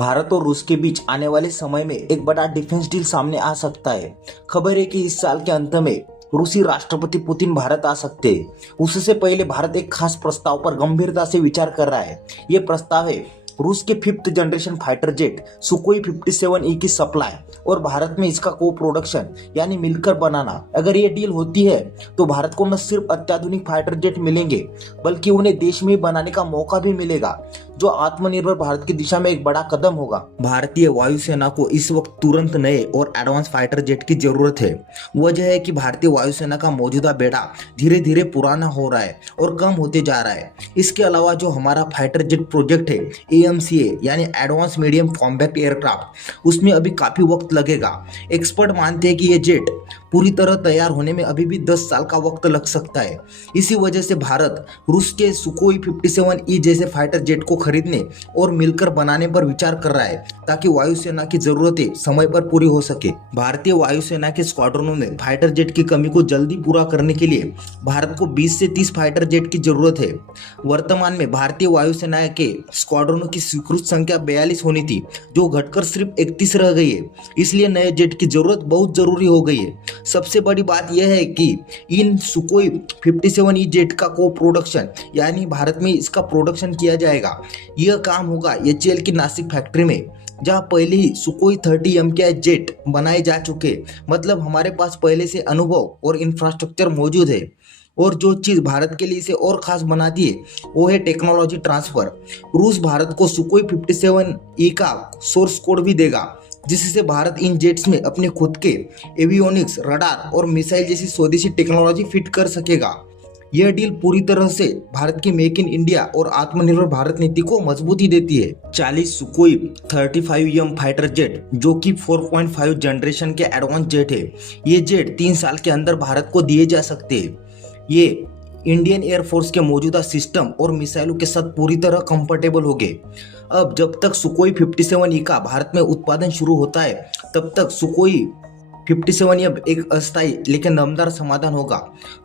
भारत और रूस के बीच आने वाले समय में एक बड़ा डिफेंस डील सामने आ सकता है। खबर है कि इस साल के अंत में रूसी राष्ट्रपति पुतिन भारत आ सकते हैं। उससे पहले भारत एक खास प्रस्ताव पर गंभीरता से विचार कर रहा है। ये प्रस्ताव है रूस के 5th generation fighter jet सुकोई 57E की सप्लाई और भारत में इसका को प्रोडक्शन यानी मिलकर बनाना। अगर ये डील होती है तो भारत को न सिर्फ अत्याधुनिक फाइटर जेट मिलेंगे बल्कि उन्हें देश में ही बनाने का मौका भी मिलेगा, जो आत्मनिर्भर भारत की दिशा में एक बड़ा कदम होगा। भारतीय वायुसेना को इस वक्त तुरंत नए और एडवांस फाइटर जेट की जरूरत है। वजह है कि भारतीय वायुसेना का मौजूदा बेड़ा धीरे धीरे पुराना हो रहा है और कम होते जा रहा है। इसके अलावा जो हमारा फाइटर जेट प्रोजेक्ट है AMCA यानी एडवांस मीडियम कॉम्बैक्ट एयरक्राफ्ट, उसमें अभी काफी वक्त लगेगा। एक्सपर्ट मानते हैं कि ये जेट पूरी तरह तैयार होने में अभी भी 10 साल का वक्त लग सकता है। इसी वजह से भारत रूस के सुकोई 57E जैसे फाइटर जेट को खरीदने और मिलकर बनाने पर विचार कर रहा है, ताकि वायुसेना की जरूरतें समय पर पूरी हो सके। भारतीय वायुसेना के स्क्वाड्रनों में फाइटर जेट की कमी को जल्दी पूरा करने के लिए भारत को 20 से 30 फाइटर जेट की जरूरत है। वर्तमान में भारतीय वायुसेना के स्क्वाड्रनों की स्वीकृत संख्या 42 होनी थी, जो घटकर सिर्फ 31 रह गई है। इसलिए नए जेट की जरूरत बहुत जरूरी हो गई है। सबसे बड़ी बात यह है कि इन सुकोई 57E जेट का को प्रोडक्शन यानी भारत में इसका प्रोडक्शन किया जाएगा। यह काम होगा HAL की नासिक फैक्ट्री में, जहां पहले ही सुकोई 30 MKI जेट बनाए जा चुके। मतलब हमारे पास पहले से अनुभव और इंफ्रास्ट्रक्चर मौजूद है। और जो चीज भारत के लिए इसे और खास बनाती है वो है टेक्नोलॉजी ट्रांसफर। रूस भारत को सुकोई 57E का सोर्स कोड भी देगा, जिससे भारत इन जेट्स में अपने खुद के एवियोनिक्स, रडार और मिसाइल जैसी स्वदेशी टेक्नोलॉजी फिट कर सकेगा। यह डील पूरी तरह से भारत की मेक इन इंडिया और आत्मनिर्भर भारत नीति को मजबूती देती है। 40 सुकोई 35M फाइटर जेट, जो कि 4.5 जनरेशन के एडवांस जेट है, ये जेट 3 साल के अंदर भारत को दिए जा सकते हैं। ये इंडियन एयरफोर्स के मौजूदा सिस्टम और मिसाइलों के साथ पूरी तरह कंफर्टेबल हो गए। अब जब तक सुकोई 57E का भारत में उत्पादन शुरू होता है, तब तक सुकोई 57E अब एक अस्थायी लेकिन दमदार समाधान होगा।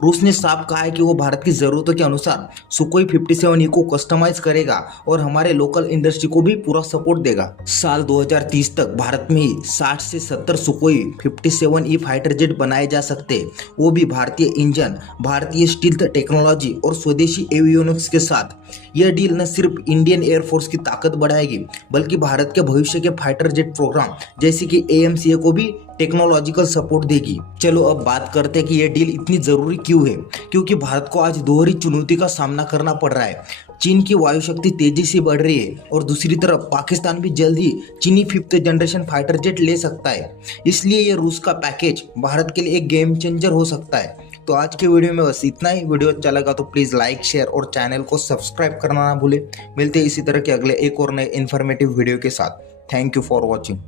रूस ने साफ कहा है कि वो भारत की जरूरतों के अनुसार सुकोई 57E को कस्टमाइज करेगा और हमारे लोकल इंडस्ट्री को भी पूरा सपोर्ट देगा। साल 2030 तक भारत में ही 60 से 70 सुकोई 57E फाइटर जेट बनाए जा सकते हैं, वो भी भारतीय इंजन, भारतीय स्टील्थ टेक्नोलॉजी और स्वदेशी एवियोनिक्स के साथ। यह डील न सिर्फ इंडियन एयरफोर्स की ताकत बढ़ाएगी, बल्कि भारत के भविष्य के फाइटर जेट प्रोग्राम जैसे कि AMCA को भी टेक्नोलॉजिकल सपोर्ट देगी। चलो अब बात करते हैं कि यह डील इतनी जरूरी क्यों है। क्योंकि भारत को आज दोहरी चुनौती का सामना करना पड़ रहा है। चीन की वायु शक्ति तेजी से बढ़ रही है और दूसरी तरफ पाकिस्तान भी जल्द ही चीनी 5th जनरेशन फाइटर जेट ले सकता है। इसलिए यह रूस का पैकेज भारत के लिए एक गेम चेंजर हो सकता है। तो आज के वीडियो में बस इतना ही। वीडियो अच्छा लगा तो प्लीज़ लाइक, शेयर और चैनल को सब्सक्राइब करना ना भूले। मिलते हैं इसी तरह के अगले एक और नए इन्फॉर्मेटिव वीडियो के साथ। Thank you for watching.